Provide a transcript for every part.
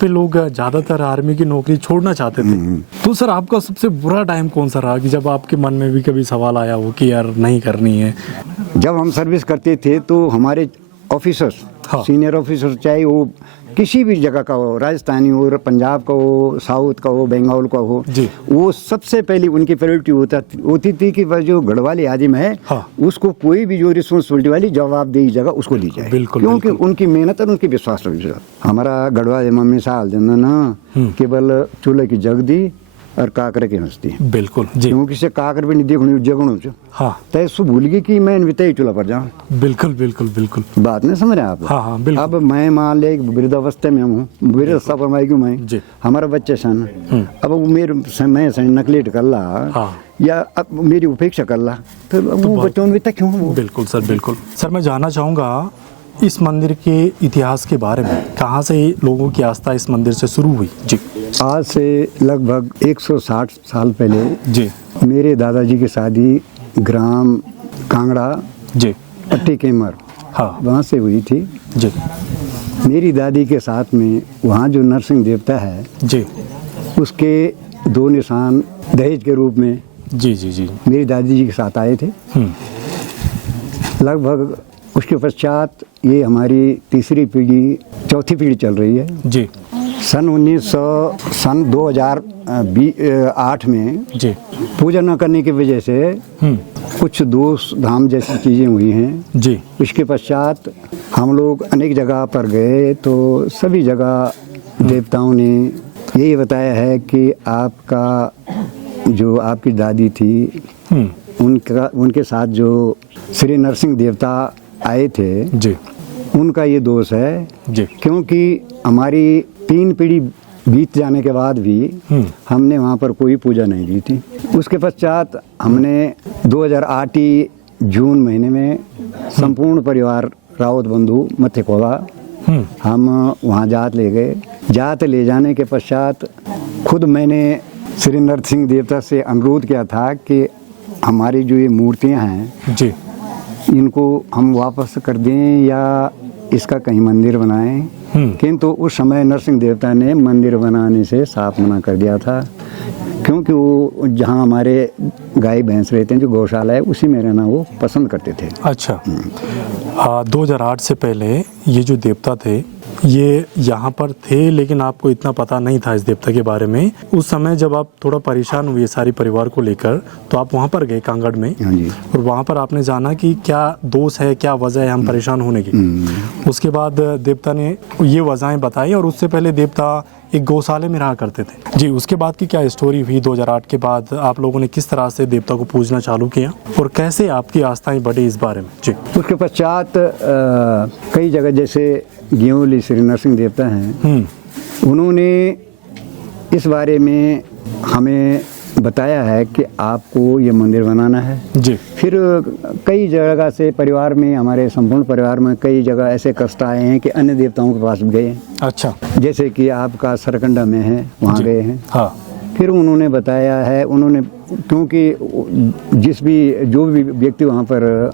पे लोग ज्यादातर आर्मी की नौकरी छोड़ना चाहते थे। तो सर आपका सबसे बुरा टाइम कौन सा रहा कि जब आपके मन में भी कभी सवाल आया हो कि यार नहीं करनी है? जब हम सर्विस करते थे तो हमारे ऑफिसर्स, हाँ। सीनियर ऑफिसर, चाहे वो किसी भी जगह का हो, राजस्थानी हो, पंजाब का हो, साउथ का हो, बंगाल का हो, जी। वो सबसे पहले उनकी प्रायोरिटी होती थी कि वह जो गढ़वाली आदिम है, हाँ। उसको कोई भी जो रिस्पॉन्सिबिलिटी वाली जवाबदेही जगह उसको दी जाए। बिल्कुल, क्योंकि बिल्कुल। उनकी मेहनत और उनकी विश्वास हमारा गढ़वाली में मिसाल देना ना, केवल चूल्हे की जग दी और काकर की हंसती। बिल्कुल जी। क्योंकि से काकर भी नहीं देखनी जगणु च हाँ तय सु भूल गई कि मैं इनविते ही चूल्हा पर जाऊँ। बिल्कुल बिल्कुल बिल्कुल। बात नहीं समझ रहे आप? हाँ हाँ बिल्कुल। अब मैं मान ले वृद्धावस्था में हूँ, वृद्धावस्था पर मैं क्यों मैं जी। हमारा बच्चे सन, अब वो मेरे मैं नकलेट कर ला, हाँ। या अब मेरी उपेक्षा कर ला, तो वो बच्चों में तक क्यों वो? बिल्कुल सर बिल्कुल। सर मैं जानना चाहूँगा इस मंदिर के इतिहास के बारे में, कहाँ से लोगों की आस्था इस मंदिर से शुरू हुई? जी। आज से लगभग 160 साल पहले जी मेरे दादाजी की शादी ग्राम कांगड़ा जी। पट्टी केमर, हाँ वहाँ से हुई थी। जी मेरी दादी के साथ में वहाँ जो नरसिंह देवता है, जी उसके 2 निशान दहेज के रूप में जी जी जी। मेरी दादी जी के साथ आए थे। लगभग उसके पश्चात ये हमारी तीसरी पीढ़ी, चौथी पीढ़ी चल रही है। जी सन 2008 में जी पूजा न करने की वजह से कुछ दोष धाम जैसी चीज़ें हुई हैं। जी। उसके पश्चात हम लोग अनेक जगह पर गए तो सभी जगह देवताओं ने यही बताया है कि आपका जो आपकी दादी थी, उनके साथ जो श्री नरसिंह देवता आए थे जी, उनका ये दोष है जी। क्योंकि हमारी 3 पीढ़ी बीत जाने के बाद भी हमने वहाँ पर कोई पूजा नहीं की थी। उसके पश्चात हमने 2008 जून महीने में संपूर्ण परिवार रावत बंधु मत्थे कोला हम वहाँ जात ले गए। जात ले जाने के पश्चात खुद मैंने श्री नरसिंह देवता से अनुरोध किया था कि हमारी जो ये मूर्तियाँ हैं जी, इनको हम वापस कर दें या इसका कहीं मंदिर बनाएं। किंतु उस समय नरसिंह देवता ने मंदिर बनाने से साफ मना कर दिया था, क्योंकि वो जहाँ हमारे गाय भैंस रहते हैं जो गौशाला है उसी में रहना वो पसंद करते थे। अच्छा। 2008 से पहले ये जो देवता थे ये यहाँ पर थे, लेकिन आपको इतना पता नहीं था इस देवता के बारे में। उस समय जब आप थोड़ा परेशान हुए सारी परिवार को लेकर तो आप वहाँ पर गए कांगड़ में। हाँ जी। और वहाँ पर आपने जाना कि क्या दोष है, क्या वजह है हम परेशान होने की। उसके बाद देवता ने ये वजहें बताई और उससे पहले देवता एक गौशाले में रहा करते थे। जी, उसके बाद की क्या स्टोरी हुई? 2008 के बाद आप लोगों ने किस तरह से देवता को पूजना चालू किया और कैसे आपकी आस्थाएं बढ़ी इस बारे में? जी। उसके पश्चात कई जगह जैसे गेहूली श्री नरसिंह देवता हैं, उन्होंने इस बारे में हमें बताया है कि आपको ये मंदिर बनाना है। जी। फिर कई जगह से परिवार में, हमारे संपूर्ण परिवार में कई जगह ऐसे कष्ट आए हैं कि अन्य देवताओं के पास गए। अच्छा। जैसे कि आपका सरकंडा में है, वहाँ गए हैं। हाँ। फिर उन्होंने बताया है, उन्होंने क्योंकि जो भी व्यक्ति वहाँ पर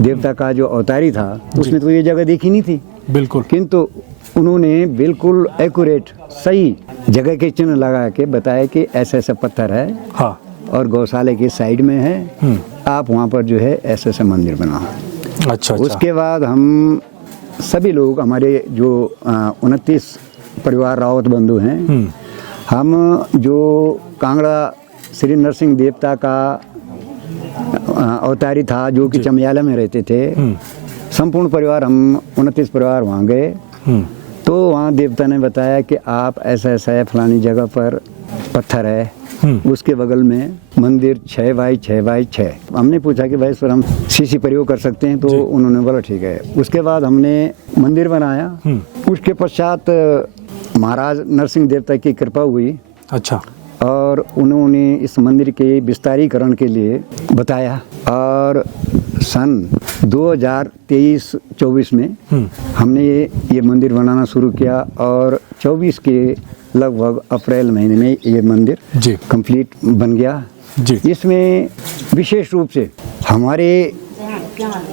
देवता का जो अवतारी था उसने तो ये जगह देखी नहीं थी। बिल्कुल। किंतु उन्होंने बिल्कुल एक्यूरेट सही जगह के चिन्ह लगा के बताया कि ऐसा ऐसा पत्थर है। हाँ। और गौशाले के साइड में है, आप वहाँ पर जो है ऐसा ऐसा मंदिर बनाओ। अच्छा। उसके बाद हम सभी लोग, हमारे जो 29 परिवार रावत बंधु हैं, हम जो कांगड़ा श्री नरसिंह देवता का अवतारी था जो कि चमियाला में रहते थे, संपूर्ण परिवार हम 29 परिवार वहाँ गए। तो वहाँ देवता ने बताया कि आप ऐसा ऐसा है, फलानी जगह पर पत्थर है, उसके बगल में मंदिर 6 बाई 6 बाई 6। हमने पूछा कि भाई सर हम सीसी प्रयोग कर सकते हैं? तो उन्होंने बोला ठीक है। उसके बाद हमने मंदिर बनाया। उसके पश्चात महाराज नरसिंह देवता की कृपा हुई। अच्छा। और उन्होंने इस मंदिर के विस्तारीकरण के लिए बताया और सन 2023-24 में हमने ये मंदिर बनाना शुरू किया और 24 के लगभग अप्रैल महीने में ये मंदिर कंप्लीट बन गया। जी। इसमें विशेष रूप से हमारे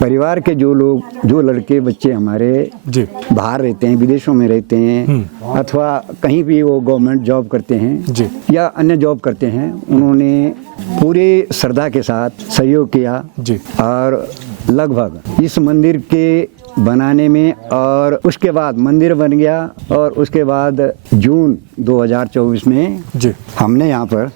परिवार के जो लोग, जो लड़के बच्चे हमारे जी बाहर रहते हैं, विदेशों में रहते हैं, अथवा कहीं भी वो गवर्नमेंट जॉब करते हैं जी या अन्य जॉब करते हैं, उन्होंने पूरे श्रद्धा के साथ सहयोग किया जी और लगभग इस मंदिर के बनाने में, और उसके बाद मंदिर बन गया और उसके बाद जून 2024 में जी हमने यहाँ पर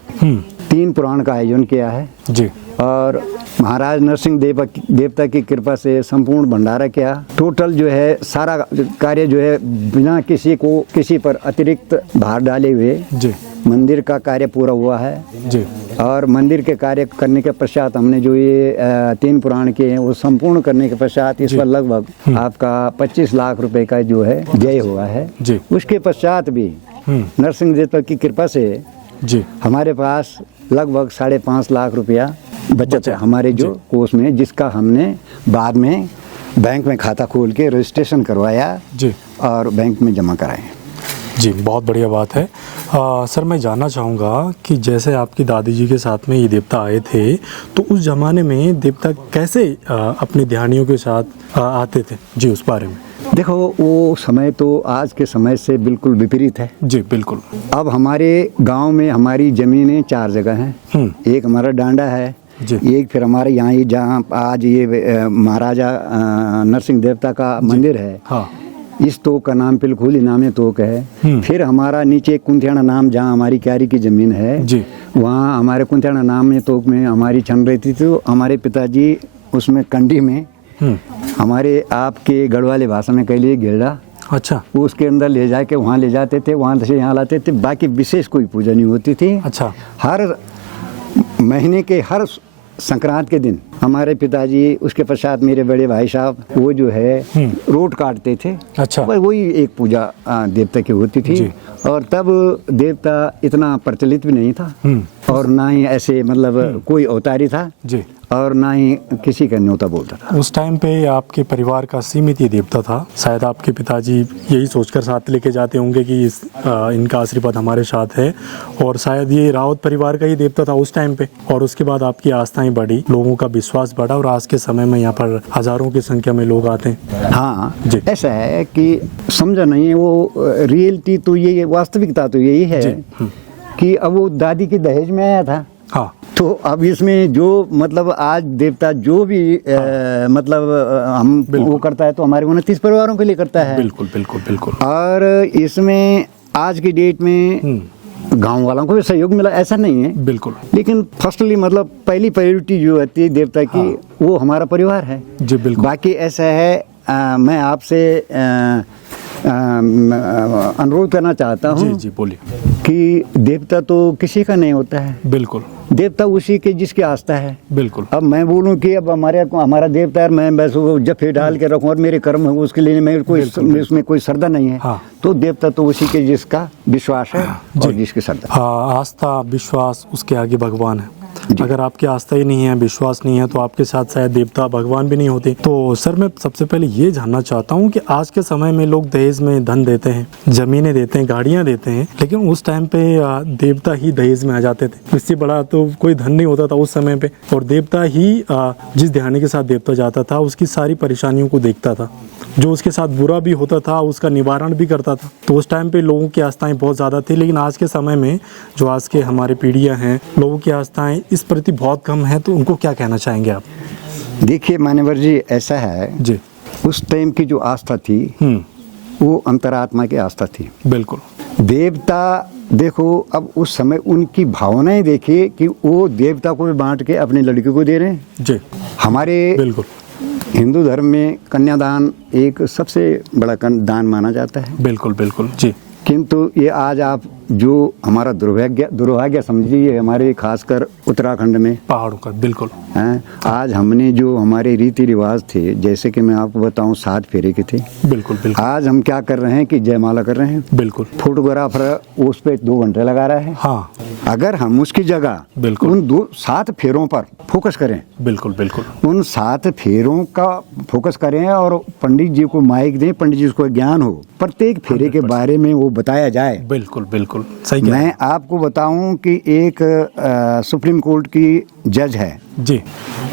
3 पुराण का आयोजन किया है जी और महाराज नरसिंह देवता की कृपा से संपूर्ण भंडारा किया। टोटल जो है सारा कार्य जो है बिना किसी पर अतिरिक्त भार डाले हुए जी मंदिर का कार्य पूरा हुआ है। जी और मंदिर के कार्य करने के पश्चात हमने जो ये 3 पुराण किए हैं वो संपूर्ण करने के पश्चात इस पर लगभग आपका 25 लाख रुपए का जो है व्यय हुआ है। जी उसके पश्चात भी नरसिंह देवता की कृपा से जी हमारे पास लगभग 5.5 लाख रुपया बचत है हमारे जो कोष में, जिसका हमने बाद में बैंक में खाता खोल के रजिस्ट्रेशन करवाया जी और बैंक में जमा कराए। जी, बहुत बढ़िया बात है। सर मैं जानना चाहूँगा कि जैसे आपकी दादी जी के साथ में ये देवता आए थे, तो उस ज़माने में देवता कैसे अपने ध्यानियों के साथ आते थे? जी, उस बारे में। देखो, वो समय तो आज के समय से बिल्कुल विपरीत है। जी बिल्कुल। अब हमारे गांव में हमारी ज़मीनें 4 जगह हैं। एक हमारा डांडा है जी। एक फिर हमारे यहाँ ये जहाँ आज ये महाराजा नरसिंह देवता का मंदिर है, हाँ। इस तोक का नाम पिलखोली नाम है, तोक है। फिर हमारा नीचे कुंथियाना नाम जहाँ हमारी क्यारी की ज़मीन है जी, वहाँ हमारे कुंथियाना नाम में तोक में हमारी छन रहती थी। तो हमारे पिताजी उसमें कंडी में हमारे आपके गढ़वाले भाषा में कह लिए घेड़ा, अच्छा, उसके अंदर ले जाके वहाँ ले जाते थे, वहाँ से यहाँ लाते थे। बाकी विशेष कोई पूजा नहीं होती थी। अच्छा। हर महीने के हर संक्रांत के दिन हमारे पिताजी, उसके पश्चात मेरे बड़े भाई साहब, वो जो है रोट काटते थे। अच्छा। वही एक पूजा देवता की होती थी। और तब देवता इतना प्रचलित भी नहीं था और ना ही ऐसे मतलब कोई अवतारी था जी, और ना ही किसी का न्योता बोलता था। उस टाइम पे आपके परिवार का सीमित ही देवता था। शायद आपके पिताजी यही सोचकर साथ लेके जाते होंगे कि इनका आशीर्वाद हमारे साथ है, और शायद ये रावत परिवार का ही देवता था उस टाइम पे। और उसके बाद आपकी आस्थाएं बढ़ी, लोगों का विश्वास बढ़ा, और आज के समय में यहाँ पर हजारों की संख्या में लोग आते हैं। हाँ जी। ऐसा है कि समझा नहीं है वो रियलिटी, तो ये वास्तविकता तो यही है कि अब वो दादी के दहेज में आया था। हाँ। तो अब इसमें जो मतलब आज देवता जो भी मतलब हम वो करता है तो हमारे 29 परिवारों के लिए करता है। बिल्कुल बिल्कुल बिल्कुल। और इसमें आज की डेट में गांव वालों को भी सहयोग मिला, ऐसा नहीं है बिल्कुल। लेकिन फर्स्टली मतलब पहली प्रायोरिटी जो होती है देवता की, वो हमारा परिवार है। जी बिल्कुल। बाकी ऐसा है, मैं आपसे अनुरोध करना चाहता हूँ। जी जी बोलिए। कि देवता तो किसी का नहीं होता है, बिल्कुल देवता उसी के जिसकी आस्था है। बिल्कुल। अब मैं बोलूं कि अब हमारा देवता है, मैं बस वो जफे डाल के रखूं और मेरे कर्म हो उसके लिए मैं कोई उसमें कोई श्रद्धा नहीं है। हाँ। तो देवता तो उसी के जिसका विश्वास है और जिसकी श्रद्धा। हाँ, आस्था विश्वास, उसके आगे भगवान है। अगर आपकी आस्था ही नहीं है, विश्वास नहीं है, तो आपके साथ शायद देवता भगवान भी नहीं होते। तो सर मैं सबसे पहले ये जानना चाहता हूँ कि आज के समय में लोग दहेज में धन देते हैं, जमीनें देते हैं, गाड़ियाँ देते हैं, लेकिन उस टाइम पे देवता ही दहेज में आ जाते थे। इससे बड़ा तो कोई धन नहीं होता था उस समय पे, और देवता ही जिस ध्यान के साथ देवता जाता था उसकी सारी परेशानियों को देखता था, जो उसके साथ बुरा भी होता था उसका निवारण भी करता था। तो उस टाइम पे लोगों की आस्थाएं बहुत ज़्यादा थी, लेकिन आज के समय में जो आज के हमारे पीढ़ियां हैं, लोगों की आस्थाएं इस प्रति बहुत कम है। तो उनको क्या कहना चाहेंगे आप? देखिए मान्यवर जी, ऐसा है जी, उस टाइम की जो आस्था थी वो अंतरात्मा की आस्था थी। बिल्कुल। देवता देखो, अब उस समय उनकी भावनाएं देखिए कि वो देवता को भी बांट के अपने लड़के को दे रहे हैं। जी हमारे बिल्कुल। हिंदू धर्म में कन्यादान एक सबसे बड़ा दान माना जाता है। बिल्कुल बिल्कुल। जी। किंतु ये आज आप जो हमारा दुर्भाग्य समझिए, हमारे खासकर उत्तराखंड में पहाड़ों का, बिल्कुल हैं, आज हमने जो हमारे रीति रिवाज थे, जैसे कि मैं आपको बताऊं 7 फेरे के थे। बिल्कुल बिल्कुल। आज हम क्या कर रहे हैं कि जयमाला कर रहे हैं। बिल्कुल। फोटोग्राफर उस पे 2 घंटे लगा रहा है। हाँ। अगर हम उसकी जगह बिल्कुल उन 7 फेरों पर फोकस करें, बिल्कुल बिल्कुल, उन 7 फेरों का फोकस करें और पंडित जी को माइक दें, पंडित जी को ज्ञान हो, प्रत्येक फेरे के बारे में वो बताया जाए। बिल्कुल बिल्कुल सही कह रहे हैं। मैं आपको बताऊं कि एक सुप्रीम कोर्ट की जज है जी,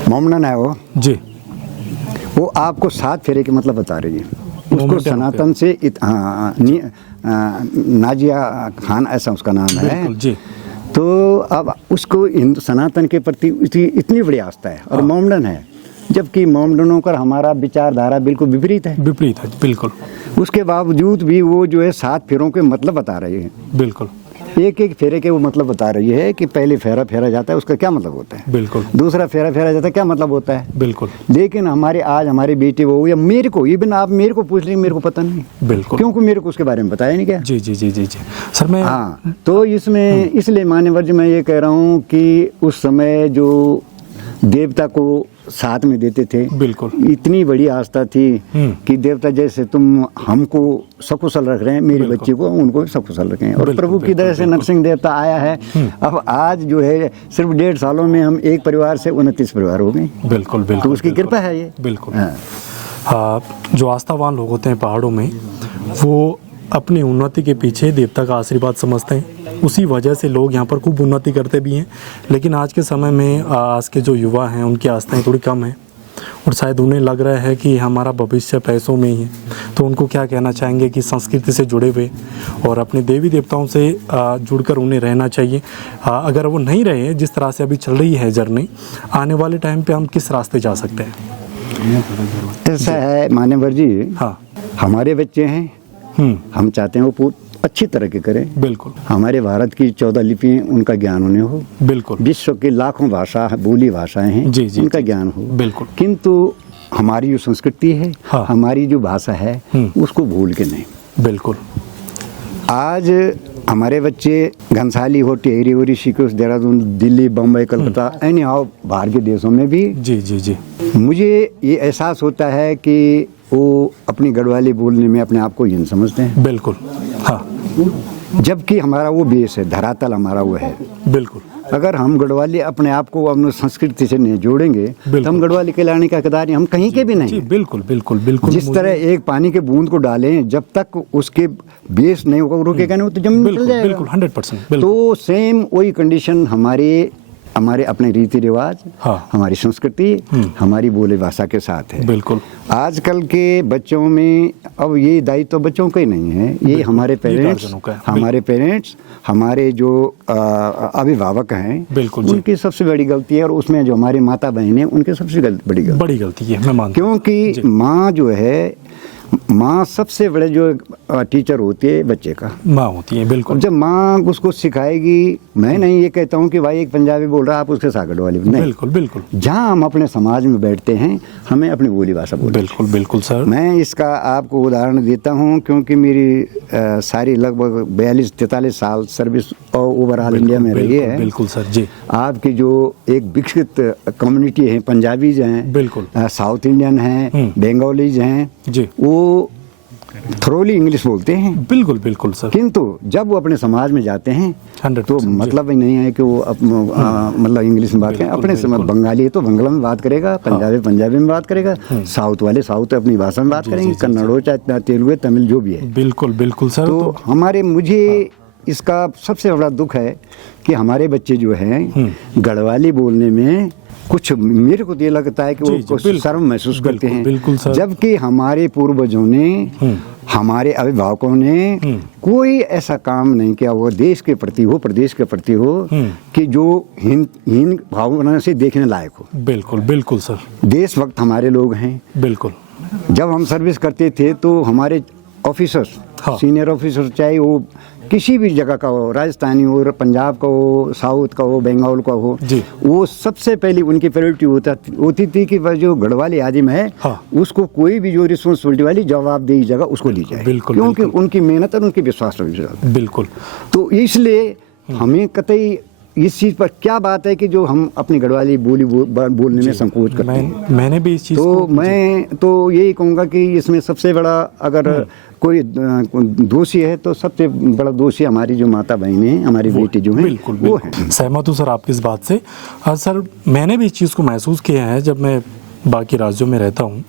मोमनन है वो। जी वो आपको 7 फेरे के मतलब बता रही है। उसको मोमेंटम सनातन से नाजिया खान ऐसा उसका नाम है। बिल्कुल जी। तो अब उसको सनातन के प्रति इतनी बड़ी आस्था है और मोमडन है, जबकि मोमडनों का हमारा विचारधारा बिल्कुल विपरीत है। विपरीत है बिल्कुल। उसके बावजूद भी वो जो है 7 फेरों के मतलब बता रही है। बिल्कुल। एक एक फेरे के वो मतलब बता रही है कि पहले फेरा फेरा जाता है उसका क्या मतलब होता है, बिल्कुल। दूसरा फेरा फेरा जाता है क्या मतलब होता है। बिल्कुल। लेकिन आज हमारे बेटे वो या मेरे को इवन आप मेरे को पूछ लेंगे, मेरे को पता नहीं। बिल्कुल। क्योंकि मेरे को उसके बारे में बताया नहीं क्या। जी जी जी जी जी सर मैं हाँ, तो इसमें इसलिए मान्यवर जी मैं ये कह रहा हूँ कि उस समय जो देवता को साथ में देते थे, बिल्कुल। इतनी बड़ी आस्था थी कि देवता जैसे तुम हमको सकुशल रख रहे हैं, मेरे बच्चे को उनको सकुशल रखें। और बिल्कुल, प्रभु की दया से नरसिंह देवता आया है। अब आज जो है सिर्फ 1.5 सालों में हम एक परिवार से 29 परिवार हो गए। बिल्कुल बिल्कुल। तो उसकी कृपा है ये। बिल्कुल। हाँ। जो आस्थावान लोग होते हैं पहाड़ों में, वो अपनी उन्नति के पीछे देवता का आशीर्वाद समझते हैं। उसी वजह से लोग यहाँ पर खूब उन्नति करते भी हैं। लेकिन आज के समय में आज के जो युवा हैं उनकी आस्थाएं थोड़ी कम हैं और शायद उन्हें लग रहा है कि हमारा भविष्य पैसों में ही है। तो उनको क्या कहना चाहेंगे कि संस्कृति से जुड़े हुए और अपने देवी देवताओं से जुड़कर उन्हें रहना चाहिए। अगर वो नहीं रहे जिस तरह से अभी चल रही है जर्नी, आने वाले टाइम पे हम किस रास्ते जा सकते हैं? ऐसा है मान्यवर जी, हाँ। हमारे बच्चे हैं, हम चाहते हैं वो अच्छी तरह के करें। बिल्कुल। हमारे भारत की 14 लिपि उनका ज्ञान उन्हें हो। बिल्कुल। विश्व की लाखों भाषा बोली भाषाएं हैं, जी, जी, उनका जी। ज्ञान हो। बिल्कुल। किंतु हमारी जो संस्कृति है, हाँ। हमारी जो भाषा है, उसको भूल के नहीं। बिल्कुल। आज हमारे बच्चे घनसाली हो, टिहरी हो, ऋषिकेश, देहरादून, दिल्ली, बम्बई, कलकत्ता, एनी हाउ बाहर के देशों में भी जी जी जी मुझे ये एहसास होता है कि वो अपनी गढ़वाली बोलने में अपने आप को हीन समझते हैं। बिल्कुल। हाँ। जबकि हमारा वो बेस है, धरातल हमारा वो है। बिल्कुल। अगर हम गढ़वाली अपने आप को अपनी संस्कृति से नहीं जोड़ेंगे तो हम गढ़वाली कहलाने का हकदार नहीं, हम कहीं के भी नहीं। जी बिल्कुल बिल्कुल बिल्कुल। जिस तरह एक पानी के बूंद को डालें, जब तक उसके बेस नहीं होगा, रुकेगा नहीं, वो तो जमीन में चल जाएगा। बिल्कुल 100%। तो सेम वही कंडीशन हमारे अपने रीति रिवाज, हाँ। हमारी संस्कृति, हमारी बोली भाषा के साथ है। बिल्कुल। आजकल के बच्चों में अब ये दायित्व तो बच्चों का ही नहीं है, ये हमारे पेरेंट्स, हमारे जो अभिभावक हैं, बिल्कुल। उनकी सबसे बड़ी गलती है। और उसमें जो हमारी माता बहन है, उनकी सबसे बड़ी गलती है, मैं मानता हूं। क्योंकि माँ जो है, माँ सबसे बड़े जो टीचर होती है बच्चे का, माँ होती है। बिल्कुल। जब माँ उसको सिखाएगी, मैं नहीं ये कहता हूँ कि भाई एक पंजाबी बोल रहा है आप उसके साथ गढ़वाली नहीं। बिल्कुल बिल्कुल। जहाँ हम अपने समाज में बैठते हैं, हमें अपनी बोली भाषा बोलनी। बिल्कुल बिल्कुल सर। मैं इसका आपको उदाहरण देता हूँ, क्योंकि मेरी सारी लगभग 42-43 साल सर्विस ओवरऑल इंडिया में रही है। बिल्कुल सर जी। आपकी जो एक विकसित कम्युनिटी है, पंजाबीज हैं, बिल्कुल, साउथ इंडियन हैं, बंगालीज हैं जी, वो थ्रोली इंग्लिश बोलते हैं। बिल्कुल बिल्कुल सर। किंतु जब वो अपने समाज में जाते हैं तो मतलब ही नहीं है कि वो मतलब इंग्लिश में बात करें। अपने बंगाली है तो बंगला में बात करेगा, पंजाबी पंजाबी में बात करेगा, साउथ वाले साउथ अपनी भाषा में बात करेंगे, कन्नड़ हो चाहे तेलुगु तमिल जो भी है। बिल्कुल बिल्कुल सर। तो मुझे इसका सबसे बड़ा दुख है कि हमारे बच्चे जो हैं गढ़वाली बोलने में कुछ, मेरे को ये लगता है कि वो कुछ शर्म महसूस करते हैं, जबकि हमारे पूर्वजों ने, हमारे अभिभावकों ने कोई ऐसा काम नहीं किया वो देश के प्रति हो, प्रदेश के प्रति हो, कि जो हीन भावना से देखने लायक हो। बिल्कुल बिल्कुल सर। देशभक्त हमारे लोग हैं। बिल्कुल। जब हम सर्विस करते थे तो हमारे ऑफिसर्स, सीनियर ऑफिसर, चाहे वो किसी भी जगह का हो, राजस्थानी हो, पंजाब का हो, साउथ का हो, बंगाल का हो, वो सबसे पहले उनकी प्रायोरिटी होती थी कि वह जो गढ़वाली आदिम है, उसको कोई भी जो रिस्पॉन्सिबिलिटी वाली जवाबदेही जगह उसको दी जाए, क्योंकि उनकी मेहनत और उनकी विश्वास। बिल्कुल। तो इसलिए हमें कतई इस चीज पर क्या बात है कि जो हम अपनी गढ़वाली बोली बोलने में संकोच करते हैं। मैंने भी इस चीज तो मैं तो यही कहूँगा कि इसमें सबसे बड़ा अगर कोई दोषी है तो सबसे बड़ा दोषी हमारी जो माता बहनें हैं, हमारी बेटी जो है, वो है। सहमत हूँ सर आपकी इस बात से। सर मैंने भी इस चीज़ को महसूस किया है जब मैं बाकी राज्यों में रहता हूँ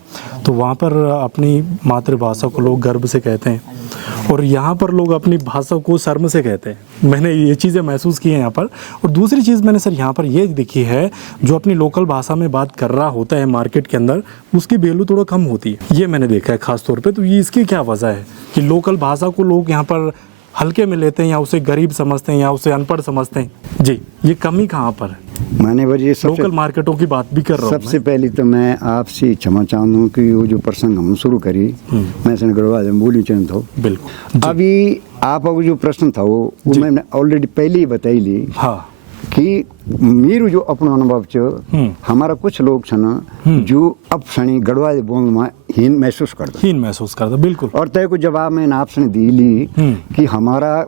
तो वहाँ पर अपनी मातृभाषा को लोग गर्व से कहते हैं और यहाँ पर लोग अपनी भाषा को शर्म से कहते हैं। मैंने ये चीज़ें महसूस की हैं यहाँ पर। और दूसरी चीज़ मैंने सर यहाँ पर ये देखी है, जो अपनी लोकल भाषा में बात कर रहा होता है मार्केट के अंदर, उसकी वैल्यू थोड़ा कम होती है, ये मैंने देखा है ख़ास तौर पे। तो ये इसकी क्या वजह है कि लोकल भाषा को लोग यहाँ पर हल्के में लेते हैं या उसे गरीब समझते हैं या उसे अनपढ़ समझते हैं? जी, ये कमी कहाँ पर है? मैंने वजह लोकल मार्केटों की बात भी कर रहा हूँ। सबसे पहले तो मैं आपसे क्षमा चाहूँ कि वो जो प्रसंग हम शुरू करी मैं से गढ़वाल में बोली चंद था। बिल्कुल। अभी आप जो प्रश्न था वो मैंने ऑलरेडी पहले ही बताई ली। हाँ कि मेरू जो अपना अनुभव च हमारा कुछ लोग छन जो अब सणी गढ़वाल बोलने में हीन महसूस करता। बिल्कुल। और तय को जवाब मैंने आपसे दी ली कि हमारा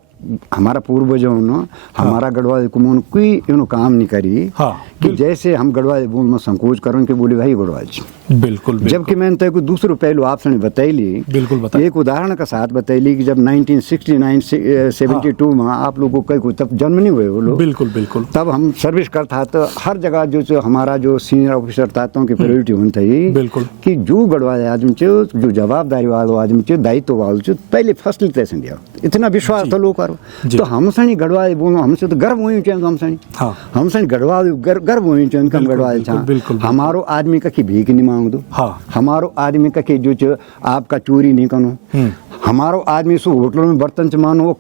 पूर्वजों ने हमारा गढ़वाल को मन कोई इनो काम नहीं करी। हाँ, कि जैसे हम गढ़वाल बोल में संकोच करें कि बोले भाई गढ़वाल बिल्कुल। जबकि मैंने तय को दूसरो पहलू आपसे बताई ली। बिल्कुल बताइए। एक उदाहरण का साथ बताई ली कि जब 1969-72 में आप लोगों को तब जन्म नहीं हुए वो लोग। बिल्कुल बिल्कुल। तब हम सर्विस करता तो हर जगह जो हमारा जो सीनियर ऑफिसर था तो उनकी प्रायोरिटी होनी चाहिए। बिल्कुल। कि जो गढ़वाल आदमी जो जवाबदारी वाला आदमी दायित्व वाला पहले फर्स्ट लेते दिया, इतना विश्वास था लोग। तो हम सनी गढ़वाल बोलो हमसे तो गर्व होनी चाहिए। हम सनी गढ़वाल गर्व होनी चाहिए। हम गढ़वाल हमारो आदमी का की भीख नहीं मांग दो। हमारो आदमी का की जो आपका चोरी नहीं करो। हमारो आदमी सो होटलों में बर्तन च मानो वो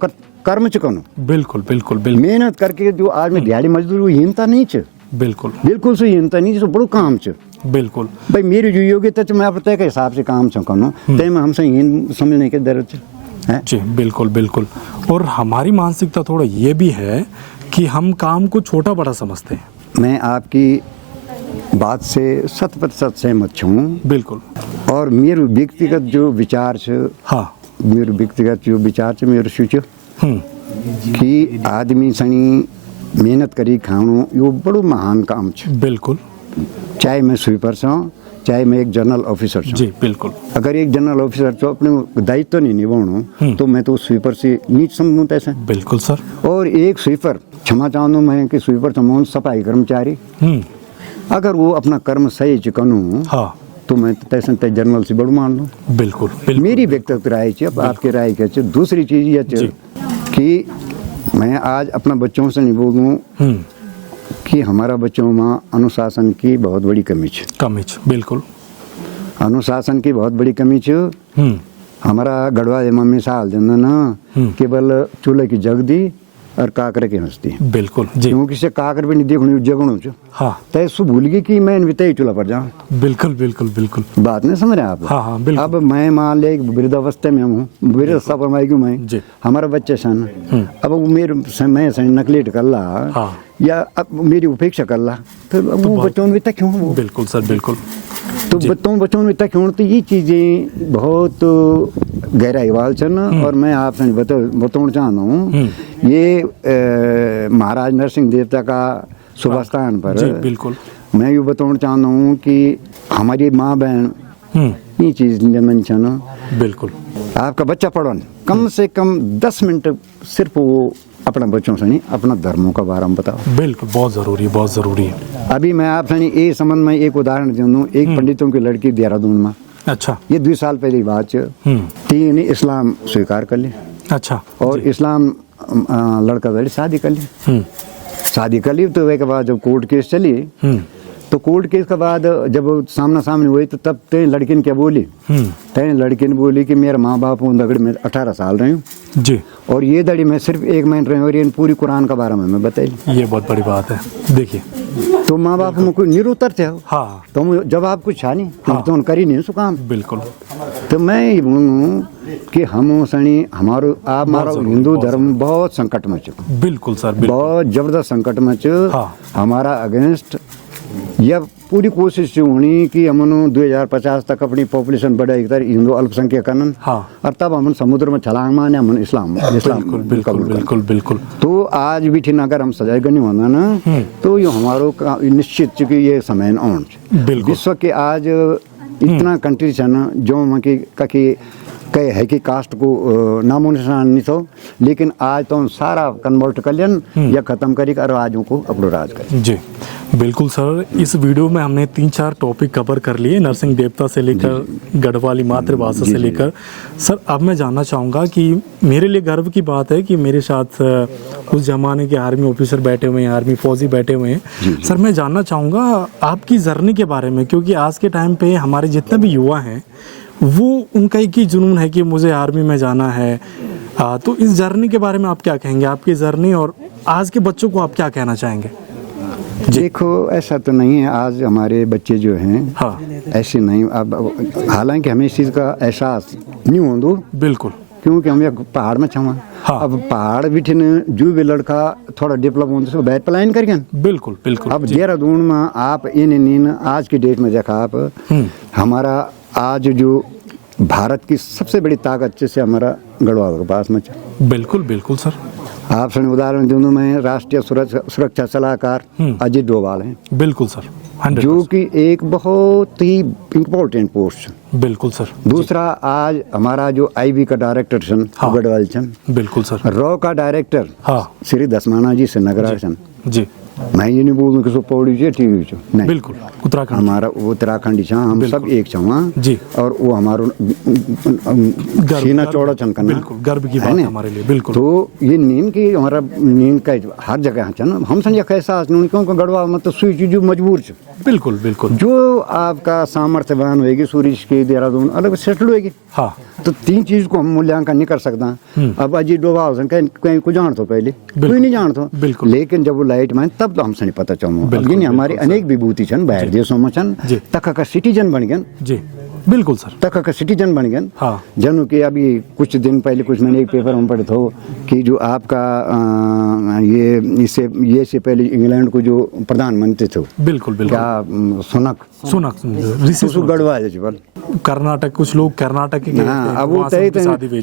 कर्म च कनो। बिल्कुल बिल्कुल बिल्कुल। मेहनत करके जो आदमी दिहाड़ी मजदूर वो हीनता नहीं च। बिल्कुल बिल्कुल सो हीनता नहीं सो बड़ो काम च। बिल्कुल भाई मेरी जो योग्यता च मैं तय के हिसाब से काम च कनो तय में हमसे हीन समझने के दर्द है। जी बिल्कुल बिल्कुल। और हमारी मानसिकता थोड़ा ये भी है कि हम काम को छोटा बड़ा समझते हैं। मैं आपकी बात से 100% सहमत हूँ। बिल्कुल। और मेरे व्यक्तिगत जो विचार छ, हाँ मेरे व्यक्तिगत जो विचार छ मेरे सोचो कि आदमी सनी मेहनत करी खाणो यो बड़ो महान काम छ। बिल्कुल। चाहे मैं स्वीपर छूँ चाहे मैं एक जनरल ऑफिसर छूँ। जी बिल्कुल। अगर एक जनरल ऑफिसर छो अपने दायित्व नहीं निभाऊँ तो मैं तो स्वीपर से नीच समझूँ तैसे। बिल्कुल सर। और एक स्वीपर क्षमा चाहूँ मैं कि स्वीपर समझूँ सफाई कर्मचारी अगर वो अपना कर्म सही चिकनू तो मैं तैसे तय जनरल से बड़ मान लूँ। बिल्कुल, बिल्कुल। मेरी व्यक्तिगत राय है। अब आपकी राय क्या है? दूसरी चीज ये कि मैं आज अपना बच्चों से नहीं बोलूँ कि हमारा बच्चों में अनुशासन की बहुत बड़ी कमी है। बिल्कुल। अनुशासन की बहुत बड़ी कमी है। हमारा गढ़वाल में मिसाल देना ना केवल चूल्हे की जग दी और काकर की हंसती। बिल्कुल जी। क्योंकि से काकर भी नहीं देखने जगणो छ। हाँ। तय सु भूल गई कि मैं वितई चूल्हा पर जाऊँ। बिल्कुल बिल्कुल बिल्कुल। बात नहीं समझ रहे आप? हाँ हाँ बिल्कुल। अब मैं मान ले वृद्धावस्था में हूँ, वृद्धावस्था पर मैं क्यों मैं हमारा बच्चे सन अब मेरे मैं नकलेट कर ला या अब मेरी उपेक्षा कर ला तो वो बच्चों में तक क्यों? बिल्कुल सर बिल्कुल। तो बच्चों में तक क्यों? तो ये चीजें बहुत गहराई वाल छन। और मैं आपसे बताना चाहता हूँ ये महाराज नरसिंह देवता का शुभ स्थान पर बिल्कुल मैं ये बताना चाहता हूँ कि हमारी माँ बहन ये चीज मन छन। बिल्कुल। आपका बच्चा पढ़ो कम से कम 10 मिनट सिर्फ वो अपना बच्चों से नहीं अपना धर्मों का बारे में बताओ। बिल्कुल बहुत जरूरी है, बहुत जरूरी है। अभी मैं आपसे ये संबंध में एक उदाहरण दूं। एक पंडितों की लड़की देहरादून में। अच्छा। ये 2 साल पहले की बात है। 3 इस्लाम स्वीकार कर ली। अच्छा। और इस्लाम लड़का लड़ी शादी कर ली। शादी कर ली तो एक बाद जब कोर्ट केस चली तो कोर्ट केस के बाद जब सामना सामने हुई तो तब तेरी लड़की ने क्या बोली? तेरी लड़की ने बोली कि मेरा माँ बाप दगड़ में 18 साल रही हूँ जी। और ये दड़ी मैं सिर्फ 1 महीने रही हूँ और ये पूरी कुरान का बारे में मैं बताई। ये बहुत बड़ी बात है। देखिए तो माँ बाप में कोई निरुत्तर थे। हाँ। तो जवाब कुछ छा नहीं। हाँ। तो करी नहीं सो काम। बिल्कुल। तो मैं ये बोलूँ कि हम सनी हमारो आप हमारा हिंदू धर्म बहुत संकट में च। बिल्कुल सर। बहुत जबरदस्त संकट में च। हमारा अगेंस्ट यह पूरी कोशिश होनी कि हम 2050 तक अपनी पॉपुलेशन बढ़ाई हिंदू अल्पसंख्यक करन। हाँ। और तब हम समुद्र में छलांग मारने हम इस्लाम बिल्कुल बिल्कुल बिल्कुल। तो आज भी ठीक अगर हम सजाए नहीं होना ना तो ये हमारो निश्चित चुकी ये समय ऑन विश्व के आज इतना कंट्री छन जो कहे है कि कास्ट को नामो निशान नहीं तो, लेकिन आज तो हम सारा कन्वर्ट कर लियन या खत्म करी कर आजों को अपनो राज कर। जी बिल्कुल सर, इस वीडियो में हमने 3-4 टॉपिक कवर कर लिए, नरसिंह देवता से लेकर गढ़वाली मातृभाषा से लेकर। सर अब मैं जानना चाहूँगा कि मेरे लिए गर्व की बात है कि मेरे साथ उस जमाने के आर्मी ऑफिसर बैठे हुए हैं, आर्मी फौजी बैठे हुए हैं। सर मैं जानना चाहूँगा आपकी जर्नी के बारे में, क्योंकि आज के टाइम पे हमारे जितने भी युवा हैं वो उनका एक ही जुनून है कि मुझे आर्मी में जाना है। तो इस जर्नी के बारे में आप क्या कहेंगे, आपकी जर्नी, और आज के बच्चों को आप क्या कहना चाहेंगे? देखो ऐसा तो नहीं है आज हमारे बच्चे जो हैं, हाँ ऐसे नहीं। अब हालांकि हमें इस चीज़ का एहसास नहीं हो दो, बिल्कुल, क्योंकि हम एक पहाड़ में छवा। हाँ। अब पहाड़ बिठन जो भी लड़का थोड़ा डेवलप होने से बैठ पलायन कर गया। बिल्कुल बिल्कुल। अब देहरादून में आप इन आज की डेट में देखा आप, हमारा आज जो भारत की सबसे बड़ी ताकत से हमारा गढ़वाल के पास में। बिल्कुल बिल्कुल सर। आप सुन उदाहरण दूं मैं, राष्ट्रीय सुरक्षा सलाहकार अजित डोभाल हैं। बिल्कुल सर, 100%। जो कि एक बहुत ही इम्पोर्टेंट पोस्ट। बिल्कुल सर। दूसरा आज हमारा जो आईबी का डायरेक्टर छन हाँ। गढ़वाल छन। बिल्कुल सर। रॉ का डायरेक्टर हाँ श्री दसमाना जी से नगरा छन। जी मैं ये नहीं बोलूँ कि सो पौड़ी जी टीवी चो नहीं, बिल्कुल उत्तराखंड हमारा वो उत्तराखंडी छा, हम सब एक छवा जी। और वो हमारो सीना चौड़ा छन करना बिल्कुल गर्व की बात है हमारे लिए। बिल्कुल। तो ये नींद की हमारा नींद का हर जगह छन, हम सन कैसा क्योंकि गढ़वाल में तो सुई चीज मजबूर छ। बिल्कुल बिल्कुल। जो आपका सामर्थ्यवान होगी सूर्य की देहरादून अलग सेटल होगी। हाँ तो 3 चीज को हम मूल्यांकन नहीं कर सकता। अब अजीत डोभाल कहीं को जान तो पहले कोई नहीं जान तो, बिल्कुल। लेकिन जब वो लाइट में तब तो हमसे नहीं पता चलो। यानी हमारी अनेक विभूति छन बाहर देशों में छन, तक का सिटीजन बन गए जी। बिल्कुल सर। तक का सिटीजन बन गए। हाँ। जनु कि अभी कुछ दिन पहले कुछ मैंने एक पेपर में पढ़े थे कि जो आपका ये से पहले इंग्लैंड को जो प्रधानमंत्री थे, बिल्कुल बिल्कुल, क्या सुनक गढ़वाल कर्नाटक, कुछ लोग कर्नाटक के हाँ, अब वो तय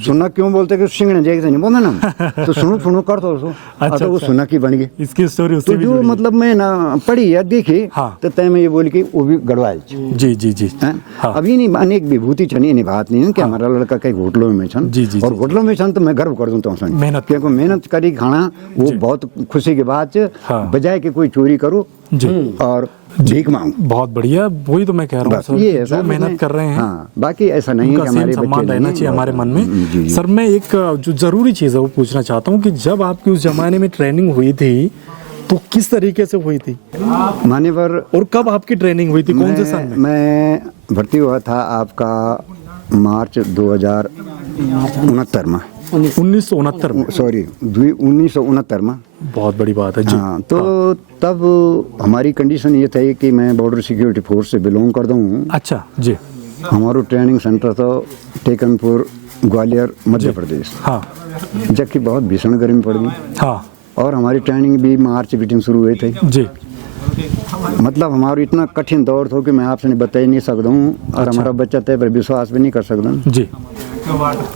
सुनक क्यों बोलते कि सिंगने जैसे नहीं बोलना ना तो सुनो कर दो उसको। अच्छा, तो वो सुनक ही बन गई। इसकी स्टोरी तो जो मतलब मैं ना पढ़ी या देखी हाँ। तो तय में ये बोली कि वो भी गढ़वाल। जी जी जी। हाँ। अब ये नहीं अनेक विभूति छन, ये बात नहीं है कि हमारा लड़का कई होटलों में छन। जी, जी, और होटलों में छन तो मैं गर्व कर दूं तो मेहनत, क्योंकि मेहनत करी खाना वो बहुत खुशी की बात है, बजाय कि कोई चोरी करो और भीख मांगो। बहुत बढ़िया, वही तो मैं कह रहा हूँ सर, जो मेहनत कर रहे हैं। हाँ, बाकी ऐसा नहीं है कि हमारे सम्मान रहना चाहिए हमारे मन में। सर मैं एक जो जरूरी चीज़ है वो पूछना चाहता हूँ कि जब आपकी उस जमाने में ट्रेनिंग हुई थी तो किस तरीके से हुई थी मान्यवर, और कब आपकी ट्रेनिंग हुई थी, कौन से सन में? मैं भर्ती हुआ था आपका मार्च 2069 में। 1969 में? सॉरी 1969 में। बहुत बड़ी बात है जी। हाँ, तो तब हमारी कंडीशन ये थी कि मैं बॉर्डर सिक्योरिटी फोर्स से बिलोंग करता हूँ। अच्छा जी। हमारा ट्रेनिंग सेंटर था टेकनपुर, ग्वालियर, मध्य प्रदेश। हाँ। जबकि बहुत भीषण गर्मी पड़ गई। हाँ। और हमारी ट्रेनिंग भी मार्च बीटिंग शुरू हुई थी जी। मतलब हमारा इतना कठिन दौर था कि मैं आपसे नहीं बता ही नहीं सकता हूँ। और अच्छा। हमारा बच्चा तय पर विश्वास भी नहीं कर सकता जी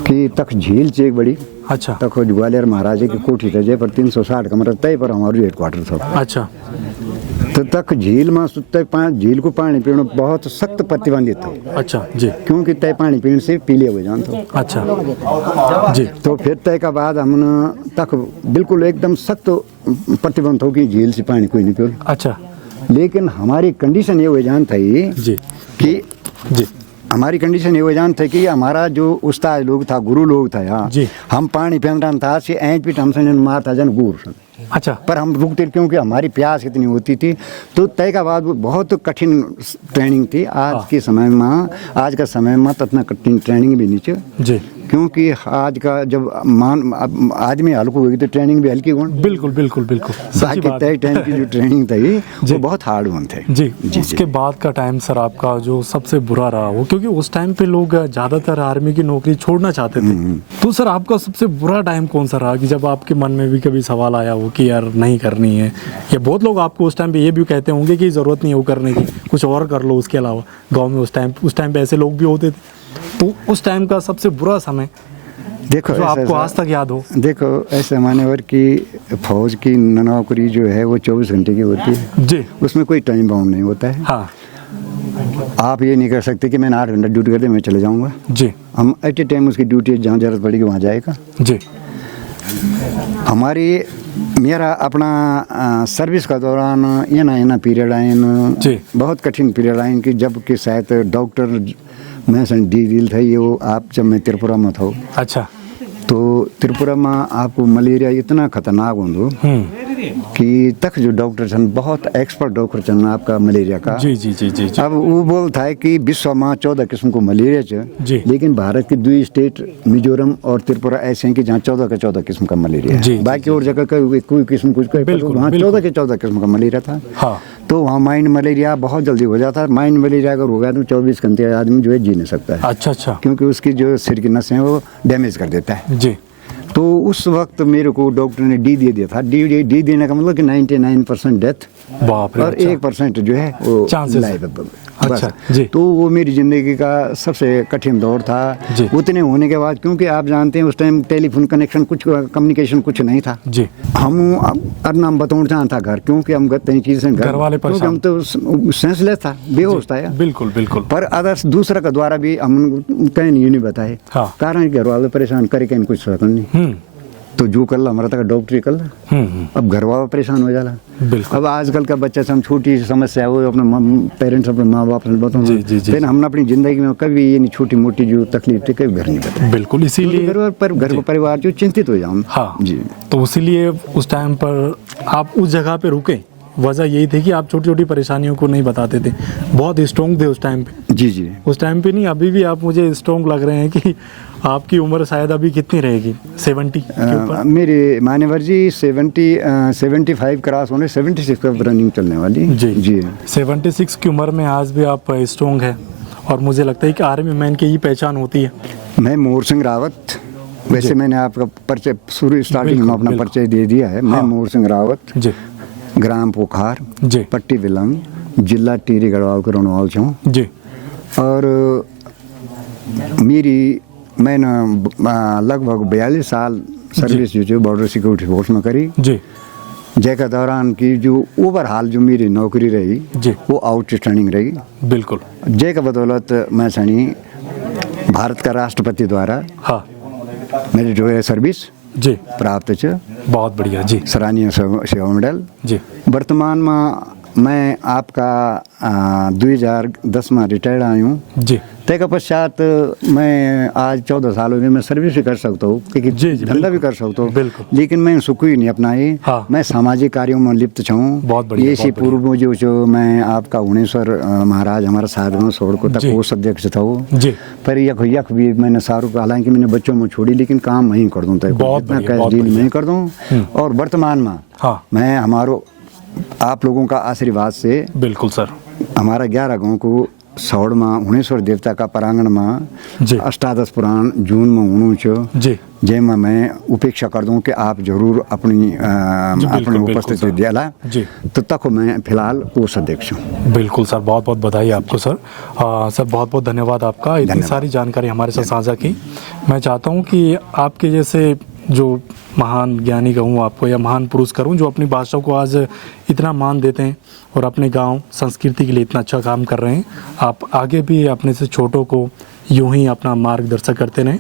कि तक झील से एक बड़ी। अच्छा। तक ग्वालियर महाराजे की कोठी थे, जय पर 360 कमरा तय पर हमारी हेडक्वार्टर था। अच्छा। तो तक झील में सुते झील को पानी पीना बहुत सख्त प्रतिबंधित था। अच्छा जी। क्योंकि तय पानी पीने से पीले हो जाते। अच्छा जी। तो फिर तय का बाद हमने तक बिल्कुल एकदम सख्त प्रतिबंध हो कि झील से पानी कोई नहीं पियो। अच्छा। लेकिन हमारी कंडीशन ये हो जान थी जी कि जी हमारी कंडीशन ये हो जान थे कि हमारा जो उस्ताद लोग था, गुरु लोग था यहाँ जी। हम पानी पीन रहा था से ऐंच पीट हमसे मार था जन गुरु। अच्छा। पर हम रुकते क्योंकि हमारी प्यास इतनी होती थी। तो तय का बाद बहुत कठिन ट्रेनिंग थी। आज के समय में, आज का समय में इतना कठिन ट्रेनिंग भी नहीं जी। क्योंकि आज का जब आदमी हल्का होगी तो ट्रेनिंग भी हल्की होगी। बिल्कुल बिल्कुल बिल्कुल। बाकी तय टाइम की जो ट्रेनिंग थी वो बहुत हार्ड वन थे। जी। उसके बाद का टाइम सर आपका जो सबसे बुरा रहा वो, क्योंकि उस टाइम पे लोग ज़्यादातर आर्मी की नौकरी छोड़ना चाहते थे। तो सर आपका सबसे बुरा टाइम कौन सा रहा कि जब आपके मन में भी कभी सवाल आया हो कि यार नहीं करनी है? या बहुत लोग आपको उस टाइम पे ये भी कहते होंगे कि ज़रूरत नहीं है वो करने की, कुछ और कर लो उसके अलावा। गाँव में उस टाइम पे ऐसे लोग भी होते थे। तो उस टाइम का सबसे बुरा समय देखो जो आपको आज तक याद हो? देखो ऐसे मान्यवर की फौज की नौकरी जो है वो 24 घंटे की होती है जी। उसमें कोई टाइम बाउंड नहीं होता है। हाँ। आप ये नहीं कर सकते कि मैंने 8 घंटा ड्यूटी कर दी मैं चले जाऊंगा। जी हम एट ए टाइम उसकी ड्यूटी जहाँ जरूरत पड़ेगी वहाँ जाएगा। जी हमारी मेरा अपना सर्विस का दौरान ये ना पीरियड आइन जी। बहुत कठिन पीरियड आइन कि जब कि शायद डॉक्टर मैं डील था ये वो आप जब मैं त्रिपुरा में था अच्छा तो त्रिपुरा में आपको मलेरिया इतना खतरनाक होंदो कि तक जो डॉक्टर छन बहुत एक्सपर्ट डॉक्टर छन आपका मलेरिया का। जी जी जी जी जी अब वो बोलता है कि विश्व में 14 किस्म को मलेरिया जी। छ, लेकिन भारत की 2 स्टेट मिजोरम और त्रिपुरा ऐसे हैं कि जहाँ 14 का 14 किस्म का मलेरिया जी, है। जी, बाकी और जगह का कोई किस्म कुछ बिल्कुल, वहाँ बिल्कुल। 14 के 14 किस्म का मलेरिया था। हाँ तो वहाँ माइंड मलेरिया बहुत जल्दी हो जाता है। माइंड मलेरिया अगर हो गया तो 24 घंटे आदमी जो है जी नहीं सकता है, अच्छा अच्छा क्योंकि उसकी जो सिर की नसें वो डैमेज कर देता है। जी तो उस वक्त मेरे को डॉक्टर ने डी दे दिया था। डी देने का मतलब कि 99% डेथ बाप रे और अच्छा। 1% जो है वो Chances लाइफ। अच्छा, जी। तो वो मेरी जिंदगी का सबसे कठिन दौर था। जी। उतने होने के बाद क्योंकि आप जानते हैं उस टाइम टेलीफोन कनेक्शन कुछ कम्युनिकेशन कुछ नहीं था। जी हम अरना बतौड़ जहाँ था घर, क्योंकि हम कई चीज से घर वाले क्योंकि हम तो सेंसलेस था, बेहोश था यार। बिल्कुल बिल्कुल पर अदर्स दूसरा का द्वारा भी हम कहीं नहीं बताए। हाँ। कारण घर वाले परेशान करे कहीं कुछ सकन नहीं। तो जो कर ला हमारा तक डॉक्टरी कर ला। अब घर वाला परेशान हो जाला। बिल्कुल अब आजकल का बच्चा से हम छोटी सी समस्या है वो अपने पेरेंट्स अपने माँ बाप से बताओ। जी, जी, जी। लेकिन हमने अपनी जिंदगी में कभी ये नहीं छोटी मोटी जो तकलीफ थी कभी घर नहीं बताई। बिल्कुल इसीलिए घर परिवार जो चिंतित हो जाऊँ। हाँ जी तो इसीलिए उस टाइम पर आप उस जगह पे रुके। वजह यही थी कि आप छोटी छोटी परेशानियों को नहीं बताते थे, बहुत स्ट्रॉन्ग थे उस टाइम पे। जी जी। उस टाइम पे नहीं, अभी भी आप मुझे स्ट्रॉन्ग लग रहे हैं कि आपकी उम्र शायद अभी कितनी रहेगी 70 के ऊपर? मेरे मान्यवर जी 75 क्रॉस होने 76 का रनिंग चलने वाली। जी जी 76 की उम्र में आज भी आप स्ट्रॉन्ग है और मुझे लगता है कि आर्मी मैन की ही पहचान होती है। मैं मोहर सिंह रावत, वैसे मैंने आपका परिचय शुरू स्टार्टिंग में अपना परिचय दे दिया है। मैं मोहर सिंह रावत, जी ग्राम पोखार, जी पट्टी विलंग, जिला टिहरी गढ़वाल के रहने वाला छूँ। जी और मैंने लगभग 42 साल सर्विस जो बॉर्डर सिक्योरिटी फोर्स में करी। जी जैका दौरान की जो ओवरऑल जो मेरी नौकरी रही जी वो आउटस्टैंडिंग रही। बिल्कुल जैका बदौलत मैं सनी भारत का राष्ट्रपति द्वारा हाँ मेरी जो है सर्विस जी प्राप्त छ। बहुत बढ़िया जी सराहनीय सेवा मेडल। जी वर्तमान में मैं आपका 2010 में रिटायर्ड आया हूँ। जी तय पश्चात मैं आज 14 साल हो गए मैं सर्विस भी कर सकता हूँ, क्योंकि जी, जी, धंधा भी कर सकता हूँ। बिल्कुल। लेकिन मैं सुख ही नहीं अपनाई। हाँ। मैं सामाजिक कार्यों में लिप्त छूँ। बहुत बढ़िया, ये सी बहुत बढ़िया। पूर्व में जो मैं आपका हुणेश्वर महाराज हमारा साधना सोड़ को तक जी। कोष अध्यक्ष था। जी पर यख यख भी मैंने सारू हालांकि मैंने बच्चों में छोड़ी, लेकिन काम वहीं कर दूँ। बहुत जितना बढ़िया, कैश बहुत डील बढ़िया। मैं कर दूँ। और वर्तमान में हाँ मैं हमारो आप लोगों का आशीर्वाद से बिल्कुल सर। हमारा 11 गाँव को सौड़ में हुणेश्वर देवता का प्रांगण में जी अष्टादश पुराण जून में होनु छो, जी जैमा मैं उपेक्षा कर दूं कि आप जरूर अपनी अपनी उपस्थिति सर। दिला। जी तो तक मैं फिलहाल कोष अध्यक्ष हूँ। बिल्कुल सर, बहुत बहुत बधाई आपको सर। सर बहुत बहुत धन्यवाद आपका, इतनी धन्यवाद। सारी जानकारी हमारे साथ साझा की। मैं चाहता हूँ कि आपके जैसे जो महान ज्ञानी कहूँ आपको या महान पुरुष करूँ जो अपनी भाषा को आज इतना मान देते हैं और अपने गांव संस्कृति के लिए इतना अच्छा काम कर रहे हैं, आप आगे भी अपने से छोटों को यूं ही अपना मार्गदर्शन करते रहें।